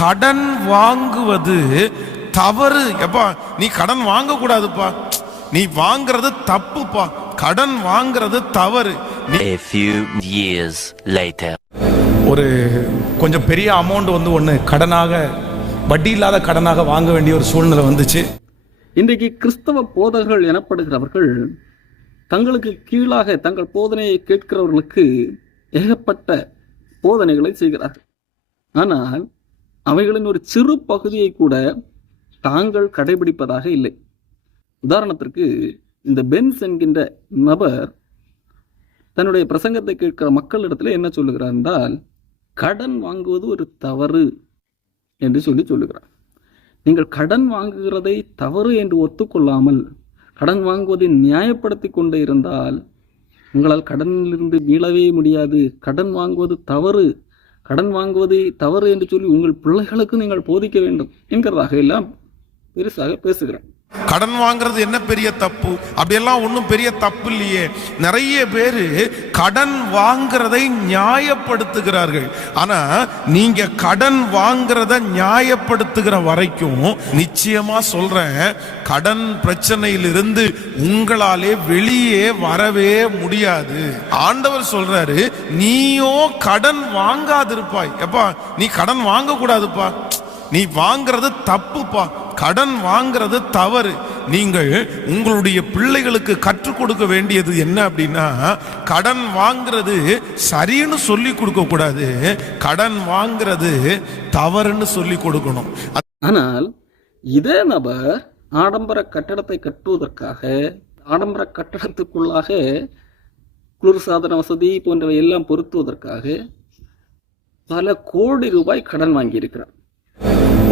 கடன் வாங்குவது தவறு. எப்பா நீ கடன் வாங்க கூடாதுப்பா நீ வாங்குறது தப்புப்பா. கடன் வாங்குறது தவறு. ஒரு கொஞ்சம் பெரிய அமௌண்ட் வந்து ஒன்று கடனாக வட்டி இல்லாத கடனாக வாங்க வேண்டிய ஒரு சூழ்நிலை வந்துச்சு. இன்றைக்கு கிறிஸ்தவ போதகர்கள் எனப்படுகிறவர்கள் தங்களுக்கு கீழாக தங்கள் போதனையை கேட்கிறவர்களுக்கு ஏகப்பட்ட போதனைகளை செய்கிறார்கள். ஆனால் அவைகளின் ஒரு சிறு பகுதியை கூட தாங்கள் கடைபிடிப்பதாக இல்லை. உதாரணத்திற்கு இந்த பென்ஸ் என்கின்ற நபர் தன்னுடைய பிரசங்கத்தை கேட்கிற மக்களிடத்தில் என்ன சொல்லுகிறார் என்றால் கடன் வாங்குவது ஒரு தவறு என்று சொல்லி சொல்லுகிறார். நீங்கள் கடன் வாங்குகிறதை தவறு என்று ஒத்துக்கொள்ளாமல் கடன் வாங்குவதை நியாயப்படுத்தி கொண்டு இருந்தால் உங்களால் கடனிலிருந்து மீளவே முடியாது. கடன் வாங்குவது தவறு கடன் வாங்குவதை தவறு என்று சொல்லி உங்கள் பிள்ளைகளுக்கு நீங்கள் போதிக்க வேண்டும் என்கிறதாக எல்லாம் பெருசாக பேசுகிறேன். கடன் வாங்குறது என்ன பெரிய தப்பு? அப்படியெல்லாம் ஒன்றும் பெரிய தப்பு இல்லையே. நிறைய பேரு கடன் வாங்குறதை நியாயப்படுத்துகிறார்கள். ஆனா நீங்க கடன் வாங்குறத நியாயப்படுத்துகிற வரைக்கும் நிச்சயமா சொல்றேன் கடன் பிரச்சனையிலிருந்து உங்களாலே வெளியே வரவே முடியாது. ஆண்டவர் சொல்றாரு நீயோ கடன் வாங்காதிருப்பாய். எப்பா நீ கடன் வாங்கக்கூடாதுப்பா. நீ வாங்குறது தப்புப்பா. கடன் வாங்குறது தவறு. நீங்கள் உங்களுடைய பிள்ளைகளுக்கு கற்றுக் கொடுக்க வேண்டியது என்ன அப்படின்னா கடன் வாங்குறது சரின்னு சொல்லி கொடுக்க கூடாது. கடன் வாங்குறது தவறுன்னு சொல்லி கொடுக்கணும். ஆனால் இதே நபர் ஆடம்பர கட்டடத்தை கட்டுவதற்காக ஆடம்பர கட்டடத்துக்குள்ளாக குளிர்சாதன வசதி போன்றவை எல்லாம் பொருத்துவதற்காக பல கோடி ரூபாய் கடன் வாங்கியிருக்கிறார்.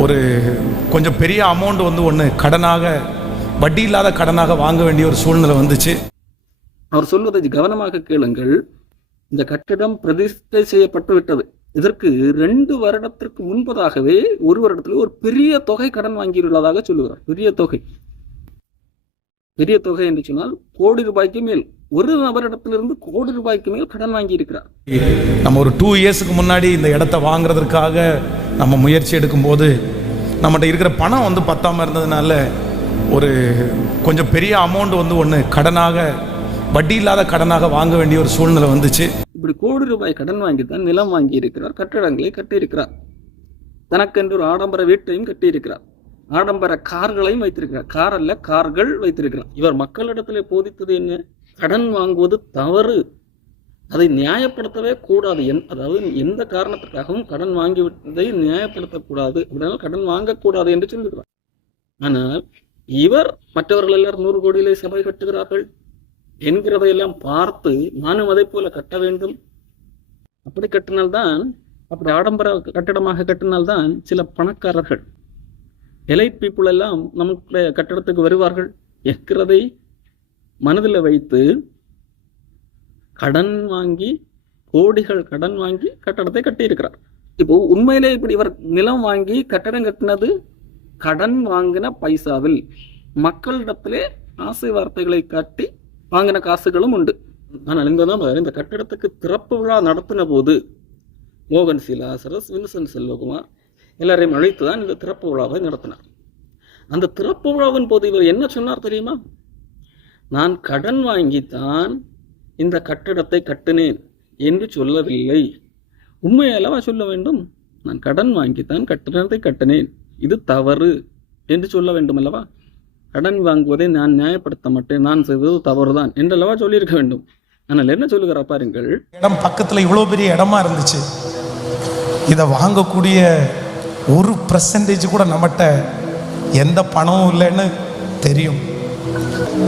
ஒரு கொஞ்சம் பெரிய அமௌண்ட் வந்து ஒன்று கடனாக வட்டி இல்லாத கடனாக வாங்க வேண்டிய ஒரு சூழ்நிலை வந்துச்சு. அவர் சொல்வதை கவனமாக கேளுங்கள். இந்த கட்டிடம் பிரதிஷ்டை செய்யப்பட்டு விட்டது. இதற்கு ரெண்டு வருடத்திற்கு முன்பதாகவே ஒரு வருடத்தில் ஒரு பெரிய தொகை கடன் வாங்கியுள்ளதாக சொல்லுகிறார். பெரிய தொகை. பெரிய தொகை என்று சொன்னால் கோடி ரூபாய்க்கு மேல். ஒரு நபரிடத்திலிருந்து கோடி ரூபாய்க்கு மேல் கடன் வாங்கி இருக்கிறார் நம்ம ஒரு டூ இயர்ஸ்க்கு முன்னாடி இந்த இடத்த வாங்குறதுக்காக நம்ம முயற்சி எடுக்கும்போது நம்மகிட்ட இருக்கிற பணம் வந்து பத்தாமல் இருந்ததுனால ஒரு கொஞ்சம் பெரிய அமௌண்ட் வந்து ஒன்று கடனாக வட்டி இல்லாத கடனாக வாங்க வேண்டிய ஒரு சூழ்நிலை வந்துச்சு. இப்படி கோடி ரூபாய் கடன் வாங்கி தான் நிலம் வாங்கி இருக்கிறார் கட்டடங்களை கட்டியிருக்கிறார். தனக்கென்று ஒரு ஆடம்பர வீட்டையும் கட்டியிருக்கிறார். ஆடம்பர கார்களையும் வைத்திருக்கிறார். கார் அல்ல கார்கள் வைத்திருக்கிறார். இவர் மக்களிடத்திலே போதித்தது என்ன? கடன் வாங்குவது தவறு. அதை நியாயப்படுத்தவே கூடாது. என் அதாவது எந்த காரணத்துக்காகவும் கடன் வாங்கிவிட்டதை நியாயப்படுத்தக்கூடாது. அப்படினாலும் கடன் வாங்கக்கூடாது என்று சொல்லுகிறார் ஆனால் இவர் மற்றவர்கள் எல்லாரும் நூறு கோடியிலே சபை கட்டுகிறார்கள் என்கிறதையெல்லாம் பார்த்து நானும் அதை போல கட்ட வேண்டும். அப்படி கட்டினால்தான் அப்படி ஆடம்பர கட்டடமாக கட்டினால்தான் சில பணக்காரர்கள் எலைட் பீப்புள் எல்லாம் நமக்கு கட்டடத்துக்கு வருவார்கள். என்கிறதை மனதில் வைத்து கடன் வாங்கி கோடிகள் கடன் வாங்கி கட்டடத்தை கட்டியிருக்கிறார். இப்போ உண்மையிலே இப்படி இவர் நிலம் வாங்கி கட்டடம் கட்டினது கடன் வாங்கின பைசாவில் மக்களிடத்திலே ஆசை வார்த்தைகளை காட்டி வாங்கின காசுகளும் உண்டு. ஆனால் இந்த தான் இந்த கட்டிடத்துக்கு திறப்பு விழா நடத்தின போது மோகன் சீலாசரஸ் வின்சன் செல்வகுமார் எல்லாரையும் அழைத்து தான் இந்த திறப்பு விழாவை நடத்தினார். அந்த திறப்பு விழாவின் போது இவர் என்ன சொன்னார் தெரியுமா? நான் கடன் வாங்கித்தான் இந்த கட்டிடத்தை கட்டினேன் என்று சொல்லவில்லை. உண்மையை அல்லவா சொல்ல வேண்டும்? நான் கடன் வாங்கித்தான் கட்டிடத்தை கட்டினேன். இது தவறு என்று சொல்ல வேண்டும் அல்லவா கடன் வாங்குவதை நான் நியாயப்படுத்த மாட்டேன். நான் செய்தது தவறுதான் என்றல்லவா சொல்லியிருக்க வேண்டும்? ஆனால் என்ன சொல்லுகிற பாருங்கள். இடம் பக்கத்தில் இவ்வளோ பெரிய இடமா இருந்துச்சு. இதை வாங்கக்கூடிய ஒரு பர்சன்டேஜ் கூட நம்மகிட்ட எந்த பணமும் இல்லைன்னு தெரியும்.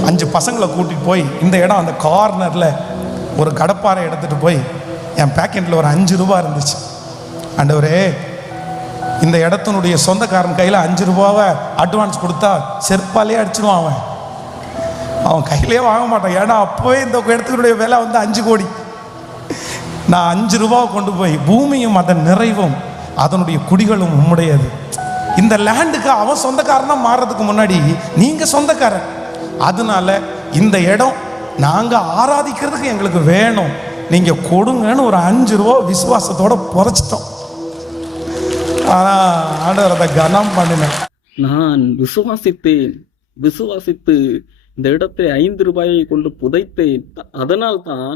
அஞ்சு பசங்களை கூட்டிட்டு போய் இந்த இடம் அந்த கார்னரில் ஒரு கடப்பாறை எடுத்துட்டு போய் என் பேக்கெட்டில் ஒரு அஞ்சு ரூபா இருந்துச்சு. ஆண்டவரே இந்த இடத்தினுடைய சொந்தக்காரன் கையில் அஞ்சு ரூபாவை அட்வான்ஸ் கொடுத்தா செருப்பாலே அடிச்சிடுவான் அவன். அவன் கையிலேயே வாங்க மாட்டான். ஏன்னா அப்போவே இந்த இடத்தினுடைய விலை வந்து அஞ்சு கோடி. நான் அஞ்சு ரூபாவை கொண்டு போய் பூமியும் அதன் நிறைவும் அதனுடைய குடிகளும் உம்முடையது. இந்த லேண்டுக்கு அவன் சொந்தக்காரனாக மாறுறதுக்கு முன்னாடி நீங்கள் சொந்தக்காரன். அதனால இந்த இடம் நாங்க ஆராதிக்கிறதுக்கு எங்களுக்கு வேணும். நீங்க கொடுங்கன்னு ஒரு அஞ்சு ரூபா விசுவாசத்தோட புரைச்சிட்டோம் ஆனா ஆண்டவர் அதை கனம் பண்ணினேன் நான் விசுவாசித்தேன். விசுவாசித்து இந்த இடத்தை ஐந்து ரூபாயை கொண்டு புதைத்தேன். அதனால் தான்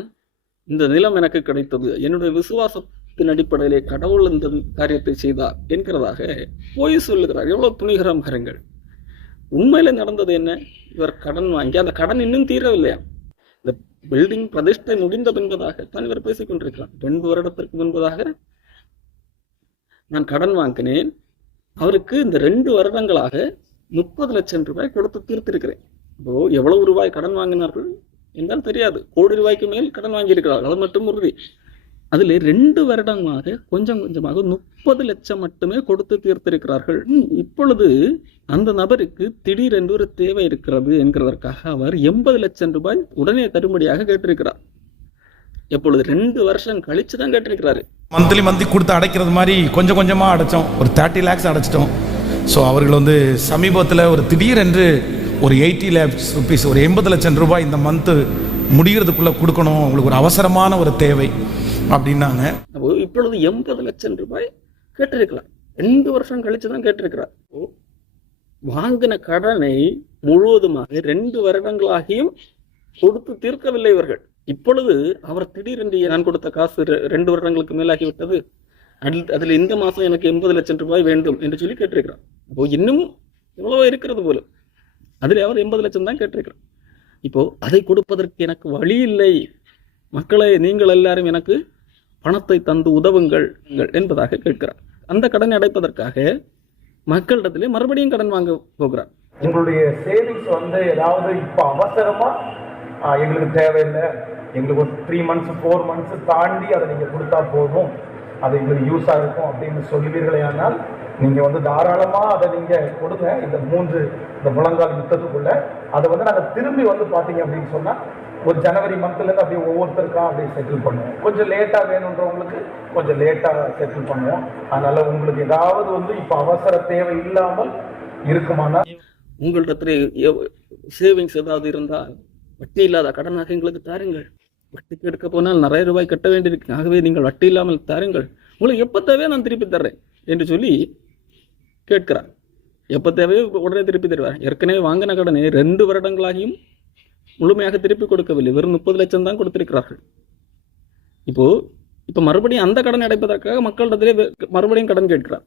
இந்த நிலம் எனக்கு கிடைத்தது. என்னுடைய விசுவாசத்தின் அடிப்படையிலே கடவுள் இந்த காரியத்தை செய்தார் என்கிறதாக போய் சொல்லுகிறார். எவ்வளவு துணிகரம் கரங்கள். உண்மையில நடந்தது என்ன? இவர் கடன் வாங்கி அந்த கடன் இன்னும் தீரவில்லையா? இந்த பில்டிங் பிரதிஷ்டை முடிந்த பின்பதாகத்தான் இவர் பேசிக் கொண்டிருக்கிறார். ரெண்டு வருடத்திற்கு முன்பதாக நான் கடன் வாங்கினேன். அவருக்கு இந்த ரெண்டு வருடங்களாக முப்பது லட்சம் ரூபாய் கொடுத்து தீர்த்திருக்கிறேன். இப்போ எவ்வளவு ரூபாய் கடன் வாங்கினார்கள் என்றால் தெரியாது. கோடி ரூபாய்க்கு மேல் கடன் வாங்கியிருக்கிறார்கள். அது மட்டும் உறுதி. அதில் ரெண்டு வருடமாக கொஞ்சம் கொஞ்சமாக முப்பது லட்சம் மட்டுமே கொடுத்து தீர்த்திருக்கிறார்கள். இப்பொழுது அந்த நபருக்கு திடீரென்று ஒரு தேவை இருக்கிறது என்கிறதற்காக அவர் எண்பது லட்சம் ரூபாய் உடனே தருமடியாக கேட்டிருக்கிறார். எப்பொழுது ரெண்டு வருஷம் கழிச்சு தான் கேட்டிருக்கிறாரு. மந்த்லி மந்த்லி கொடுத்து அடைக்கிறது மாதிரி கொஞ்சம் கொஞ்சமாக அடைச்சோம். ஒரு தேர்ட்டி லேக்ஸ் அடைச்சிட்டோம். ஸோ அவர்கள் வந்து சமீபத்தில் ஒரு திடீரென்று ஒரு எயிட்டி லேக்ஸ் ருபீஸ் ஒரு எண்பது லட்சம் ரூபாய் இந்த மந்த்து முடிகிறதுக்குள்ளே கொடுக்கணும். அவங்களுக்கு ஒரு அவசரமான ஒரு தேவை. அப்படின்னாங்க. அப்போ இப்பொழுது எண்பது லட்சம் ரூபாய் கேட்டிருக்கலாம் ரெண்டு வருஷம் கழிச்சு தான் கேட்டிருக்கிறார். வாங்கின கடனை முழுவதுமாக ரெண்டு வருடங்களாகியும் கொடுத்து தீர்க்கவில்லை இவர்கள். இப்பொழுது அவர் திடீரென்று நான் கொடுத்த காசு ரெண்டு வருடங்களுக்கு மேலாகிவிட்டது. அதில் இந்த மாதம் எனக்கு எண்பது லட்சம் ரூபாய் வேண்டும் என்று சொல்லி கேட்டிருக்கிறார். இப்போ இன்னும் எவ்வளவோ இருக்கிறது போல. அதில் அவர் எண்பது லட்சம் தான் கேட்டிருக்கிறார். இப்போ அதை கொடுப்பதற்கு எனக்கு வழி இல்லை. மக்களை நீங்கள் எல்லாரும் எனக்கு பணத்தை தந்து உதவுங்கள் என்பதாக கேட்கிறார். அந்த கடனை அடைப்பதற்காக மக்களிடத்திலே மறுபடியும் கடன் வாங்க போகிறார். எங்களுடைய சேவிங்ஸ் வந்து ஏதாவது இப்போ அவசரமா எங்களுக்கு தேவையில்லை. எங்களுக்கு ஒரு த்ரீ மந்த்ஸ் ஃபோர் மந்த்ஸ் தாண்டி அதை நீங்கள் கொடுத்தா போதும். அது எங்களுக்கு யூஸாக இருக்கும் அப்படின்னு சொல்லுவீர்களே ஆனால் நீங்கள் வந்து தாராளமாக அதை நீங்கள் கொடுங்க. இந்த மூன்று இந்த முழங்கால் யுத்தத்துக்குள்ளே அதை வந்து நாங்கள் திரும்பி வந்து பார்த்தீங்க அப்படின்னு சொன்னால் ஒரு ஜனவரி மந்த்லேருந்து அப்படியே ஒவ்வொருத்தருக்கா அப்படியே செட்டில் பண்ணுவோம். கொஞ்சம் லேட்டாக வேணுன்றவங்களுக்கு கொஞ்சம் லேட்டாக செட்டில் பண்ணுவோம். அதனால் உங்களுக்கு ஏதாவது வந்து இப்போ அவசர தேவை இல்லாமல் இருக்குமானா? உங்கள்கிட்ட சேவிங்ஸ் ஏதாவது இருந்தால் வட்டி இல்லாத கடனாக எங்களுக்கு தாருங்கள். வட்டிக்கு எடுக்க போனால் நிறைய ரூபாய் கட்ட வேண்டியிருக்கு. ஆகவே நீங்கள் வட்டி இல்லாமல் தாருங்கள். உங்களுக்கு எப்போ தேவையோ நான் திருப்பி தர்றேன் என்று சொல்லி கேட்கிறார். எப்போ தேவையோ உடனே திருப்பி தருவார். ஏற்கனவே வாங்கின கடனை ரெண்டு வருடங்களாகியும் முழுமையாக திருப்பி கொடுக்கவில்லை. வெறும் முப்பது லட்சம் தான் கொடுத்திருக்கிறார்கள். இப்போ இப்போ மறுபடியும் அந்த கடன் அடைப்பதற்காக மக்களிடத்திலே மறுபடியும் கடன் கேட்கிறார்.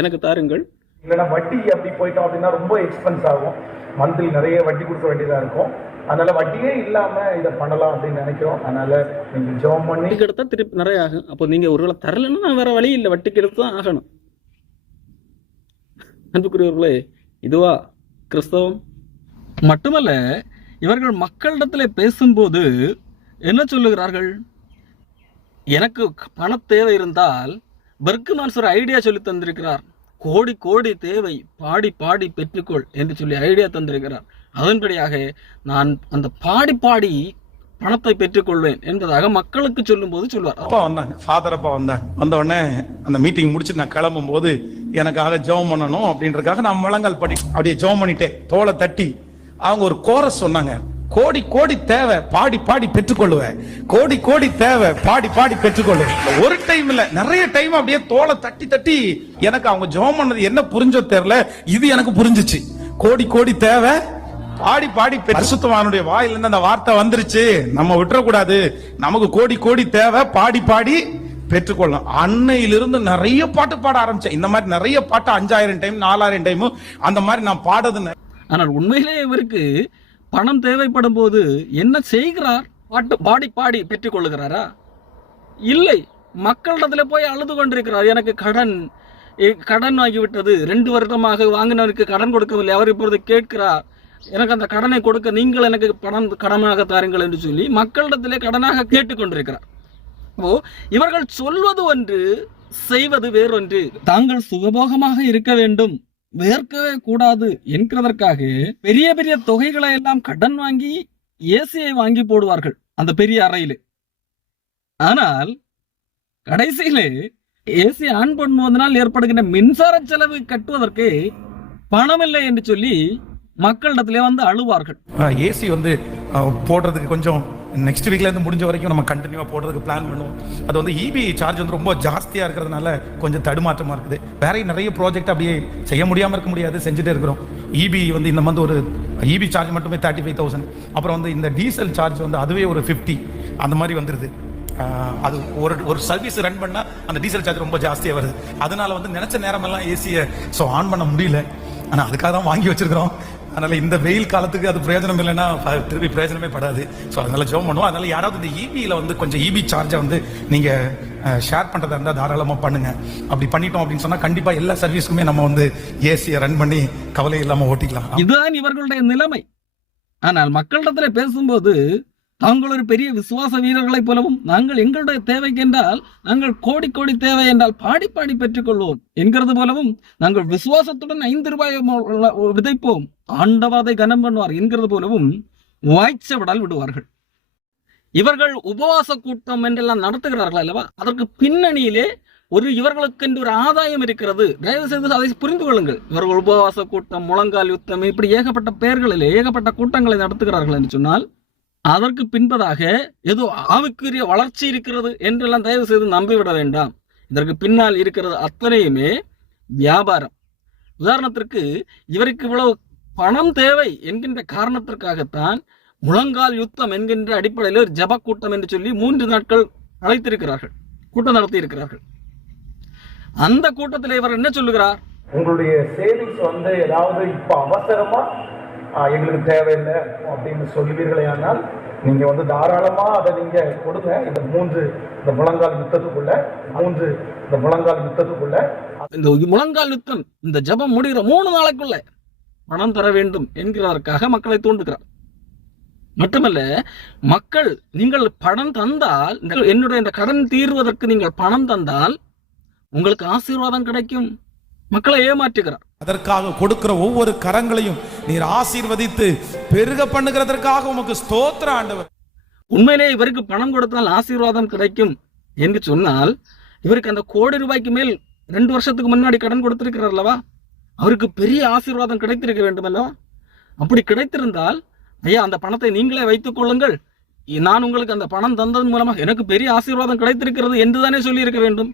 எனக்கு தாருங்கள். இல்லைன்னா வட்டி அப்படி போயிட்டோம் அப்படின்னா ரொம்ப எக்ஸ்பென்ஸ் ஆகும். மந்த்லி நிறைய வட்டி கொடுக்க வேண்டியதாக இருக்கும். அதனால வட்டியே இல்லாமல் இதை பண்ணலாம் அப்படின்னு நினைக்கிறோம். அதனால நீங்கள் ஜெபம் பண்ணி எடுத்தா திருப்பி நிறைய ஆகும். அப்போ நீங்க ஒருவேளை தரலைன்னா நான் வேற வழி இல்லை. வட்டிக்கு எடுத்து தான் ஆகணும். அன்புக்குரியவர்களே இதுவா கிறிஸ்தவம்? மட்டுமல்ல இவர்கள் மக்களிடத்தில் பேசும்போது என்ன சொல்லுகிறார்கள்? எனக்கு பண தேவை இருந்தால் பெர்க்மான்ஸ் ஒரு ஐடியா சொல்லி தந்திருக்கிறார். கோடி கோடி தேவை. பாடி பாடி பெற்றுக்கொள் என்று சொல்லி ஐடியா தந்திருக்கிறார். அதன்படியாக நான் அந்த பாடி பாடி பணத்தை பெற்றுக்கொள்வேன் என்பதாக மக்களுக்கு சொல்லும்போது சொல்வார். அப்பா வந்தாங்க. ஃபாதர் அப்பா வந்தாங்க. வந்த உடனே அந்த மீட்டிங் முடிச்சு நான் கிளம்பும் போது எனக்காக ஜெபம் பண்ணணும் அப்படின்றதுக்காக நான் முழங்கால் படி அப்படியே ஜெபம் பண்ணிட்டேன். தோலை தட்டி அவங்க ஒரு கோரஸ் சொன்னாங்க. கோடி கோடி தேவை பாடி பாடி பெற்றுக்கொள்ளுவேன் கோடி கோடி தேவை பாடி பாடி பெற்றுக்கொள்ளுவேன் ஒரு டைம் இல்ல நிறைய டைம் அப்படியே தோலை தட்டி தட்டி எனக்கு அவங்க ஜெபம் பண்ணது என்ன புரிஞ்சோ தெரியல. இது எனக்கு புரிஞ்சுச்சு. கோடி கோடி தேவை பாடி பாடி பரிசுத்தவானுடைய வாயிலிருந்து அந்த வார்த்தை வந்துருச்சு. நம்ம விட்டுறக்கூடாது. நமக்கு கோடி கோடி தேவை பாடி பாடி பெற்றுக்கொள்ளலாம் அன்னையிலிருந்து நிறைய பாட்டு பாட ஆரம்பிச்சேன். இந்த மாதிரி நிறைய பாட்டு அஞ்சாயிரம் டைம் நாலாயிரம் டைமும் அந்த மாதிரி நான் பாடுறது ஆனால் உண்மையிலேயே இவருக்கு பணம் தேவைப்படும் போது என்ன செய்கிறார்? பாட்டு பாடி பாடி பெற்றுக்கொள்கிறாரா? இல்லை. மக்களிடத்தில் போய் அழுது கொண்டிருக்கிறார். எனக்கு கடன் கடன் ஆகிவிட்டது ரெண்டு வருடமாக வாங்கினவருக்கு கடன் கொடுக்கவில்லை. அவர் இப்பொழுது கேட்கிறார் எனக்கு அந்த கடனை கொடுக்க நீங்கள் எனக்கு பணம் கடனாக தாருங்கள் என்று சொல்லி மக்களிடத்திலே கடனாக கேட்டுக்கொண்டிருக்கிறார். அப்போ இவர்கள் சொல்வது ஒன்று செய்வது வேறொன்று. தாங்கள் சுகபோகமாக இருக்க வேண்டும். வேர்க்கவே கூடாது என்கிறதற்காக பெரிய பெரிய தொகைகளை எல்லாம் கடன் வாங்கி ஏசியை வாங்கி போடுவார்கள் அந்த பெரிய அறையில. ஆனால் கடைசியிலே ஏசி ஆன் பண்ணுவதனால் ஏற்படுகின்ற மின்சார செலவு கட்டுவதற்கு பணம் இல்லை என்று சொல்லி மக்களிடத்திலே வந்து அழுவார்கள். ஏசி வந்து போடுறதுக்கு கொஞ்சம் நெக்ஸ்ட் வீக்லேருந்து முடிஞ்ச வரைக்கும் நம்ம கண்டினியூவாக போடுறதுக்கு பிளான் பண்ணுவோம். அது வந்து இபி சார்ஜ் வந்து ரொம்ப ஜாஸ்தியாக இருக்கிறதுனால கொஞ்சம் தடுமாற்றமாக இருக்குது. வேற நிறைய ப்ராஜெக்ட் அப்படியே செய்ய முடியாமல் இருக்க முடியாது செஞ்சுட்டே இருக்கிறோம். இபி வந்து இந்த மந்த் ஒரு இபி சார்ஜ் மட்டுமே தேர்ட்டி ஃபைவ் தௌசண்ட் அப்புறம் வந்து இந்த டீசல் சார்ஜ் வந்து அதுவே ஒரு ஃபிஃப்டி அந்த மாதிரி வந்துடுது அது ஒரு ஒரு சர்வீஸ் ரன் பண்ணால் அந்த டீசல் சார்ஜ் ரொம்ப ஜாஸ்தியாக வருது. அதனால வந்து நினச்ச நேரமெல்லாம் ஏசியை ஸோ ஆன் பண்ண முடியல. ஆனால் அதுக்காக தான் வாங்கி வச்சிருக்கிறோம். அதனால இந்த வெயில் காலத்துக்கு அது பிரயோஜனம் இல்லைன்னா திருப்பி பிரயோஜனமே படாது. ஸோ அதனால ஜோம் பண்ணுவோம். அதனால யாராவது இந்த இபியில் வந்து கொஞ்சம் இபி சார்ஜை வந்து நீங்கள் ஷேர் பண்ணுறதா இருந்தால் தாராளமாக பண்ணுங்க. அப்படி பண்ணிட்டோம் அப்படின்னு சொன்னால் கண்டிப்பாக எல்லா சர்வீஸ்க்குமே நம்ம வந்து ஏசியை ரன் பண்ணி கவலை இல்லாமல் ஓட்டிக்கலாம். இதுதான் இவர்களுடைய நிலைமை. ஆனால் மக்களிடத்துல பேசும்போது தாங்கள் ஒரு பெரிய விசுவாச வீரர்களைப் போலவும் நாங்கள் எங்களுடைய தேவைக்கென்றால் நாங்கள் கோடி கோடி தேவை என்றால் பாடி பாடி பெற்றுக்கொள்வோம் என்கிறது போலவும் நாங்கள் விசுவாசத்துடன் ஐந்து ரூபாய் விதைப்போம். ஆண்டவாதை கனம் பண்ணுவார் என்கிறது போலவும் வாய்ச்ச விடல் விடுவார்கள். இவர்கள் உபவாச கூட்டம் என்றெல்லாம் நடத்துகிறார்கள் அல்லவா? அதற்கு பின்னணியிலே ஒரு இவர்களுக்கு என்று ஒரு ஆதாயம் இருக்கிறது. தயவு செய்து அதை புரிந்து கொள்ளுங்கள். இவர்கள் உபவாச கூட்டம் முழங்கால் யுத்தம் இப்படி ஏகப்பட்ட பெயர்களில் ஏகப்பட்ட கூட்டங்களை நடத்துகிறார்கள் என்று சொன்னால் அதற்கு பின்பதாக ஏதோ ஆவுக்குரிய வளர்ச்சி இருக்கிறது என்றெல்லாம் தயவு செய்து நம்பிவிட வேண்டாம். இதற்கு பின்னால் இருக்கிறது அத்தனையுமே வியாபாரம். உதாரணத்திற்கு இவருக்கு இவ்வளவு பணம் தேவை என்கின்ற காரணத்திற்காகத்தான் முழங்கால் யுத்தம் என்கின்ற அடிப்படையில் ஒரு ஜப கூட்டம் என்று சொல்லி மூன்று நாட்கள் அழைத்திருக்கிறார்கள். கூட்டம் நடத்தி இருக்கிறார்கள் அந்த கூட்டத்தில் இவர் என்ன சொல்லுகிறார்? உங்களுடைய சேவிங்ஸ் வந்து ஏதாவது இப்ப அவசரமா எங்களுக்கு தேவையில்லை அப்படின்னு சொல்லுவீர்களே ஆனால் நீங்கள் வந்து தாராளமாக அதை நீங்கள் கொடுங்க. இந்த மூன்று இந்த முழங்கால் யுத்தத்துக்குள்ள மூன்று இந்த முழங்கால் யுத்தத்துக்குள்ள. இந்த முழங்கால் யுத்தம் இந்த ஜபம் முடிகிற மூணு நாளைக்குள்ள பணம் தர வேண்டும் என்கிறதற்காக மக்களை தூண்டுகிறார். மட்டுமல்ல மக்கள் நீங்கள் பணம் தந்தால் என்னுடைய இந்த கடன் தீர்வதற்கு நீங்கள் பணம் தந்தால் உங்களுக்கு ஆசீர்வாதம் கிடைக்கும். மக்களை ஏமாற்றுகிறார். அதற்காக கொடுக்கிற ஒவ்வொரு கரங்களையும் நீர் ஆசீர்வதித்து பெருக பண்ணுகிறதற்காக உமக்கு ஸ்தோத்திர ஆண்டவர். உண்மையிலே இவருக்கு பணம் கொடுத்தால் ஆசீர்வாதம் கிடைக்கும் என்று சொன்னால் இவருக்கு அந்த கோடி ரூபாய்க்கு மேல் ரெண்டு வருஷத்துக்கு முன்னாடி கடன் கொடுத்திருக்கிறார் அல்லவா? அவருக்கு பெரிய ஆசீர்வாதம் கிடைத்திருக்க வேண்டும் அல்லவா? அப்படி கிடைத்திருந்தால் ஐயா அந்த பணத்தை நீங்களே வைத்துக் கொள்ளுங்கள். நான் உங்களுக்கு அந்த பணம் தந்ததன் மூலமாக எனக்கு பெரிய ஆசீர்வாதம் கிடைத்திருக்கிறது என்று தானே சொல்லியிருக்க வேண்டும்.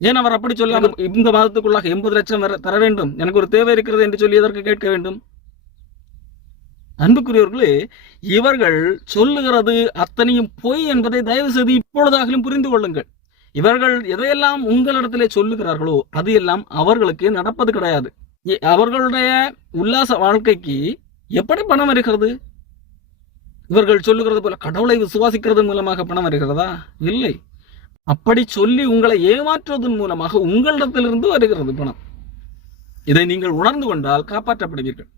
ஏன் அவர் அப்படி சொல்லாமல் இந்த மாதத்துக்குள்ளாக எண்பது லட்சம் வர தர வேண்டும்? எனக்கு ஒரு தேவை இருக்கிறது என்று சொல்லி எதற்கு கேட்க வேண்டும்? அன்புக்குரியவர்களே இவர்கள் சொல்லுகிறது அத்தனையும் பொய் என்பதை தயவு செய்து இப்பொழுதாகலும் புரிந்து கொள்ளுங்கள். இவர்கள் எதையெல்லாம் உங்களிடத்திலே சொல்லுகிறார்களோ அது எல்லாம் அவர்களுக்கு நடப்பது கிடையாது. அவர்களுடைய உல்லாச வாழ்க்கைக்கு எப்படி பணம் வருகிறது? இவர்கள் சொல்லுகிறது போல கடவுளை விசுவாசிக்கிறது மூலமாக பணம் வருகிறதா? இல்லை. அப்படி சொல்லி உங்களை ஏமாற்றுவதன் மூலமாக உங்களிடத்திலிருந்து வருகிறது பணம். இதை நீங்கள் உணர்ந்து கொண்டால் காப்பாற்றப்படுவீர்கள்.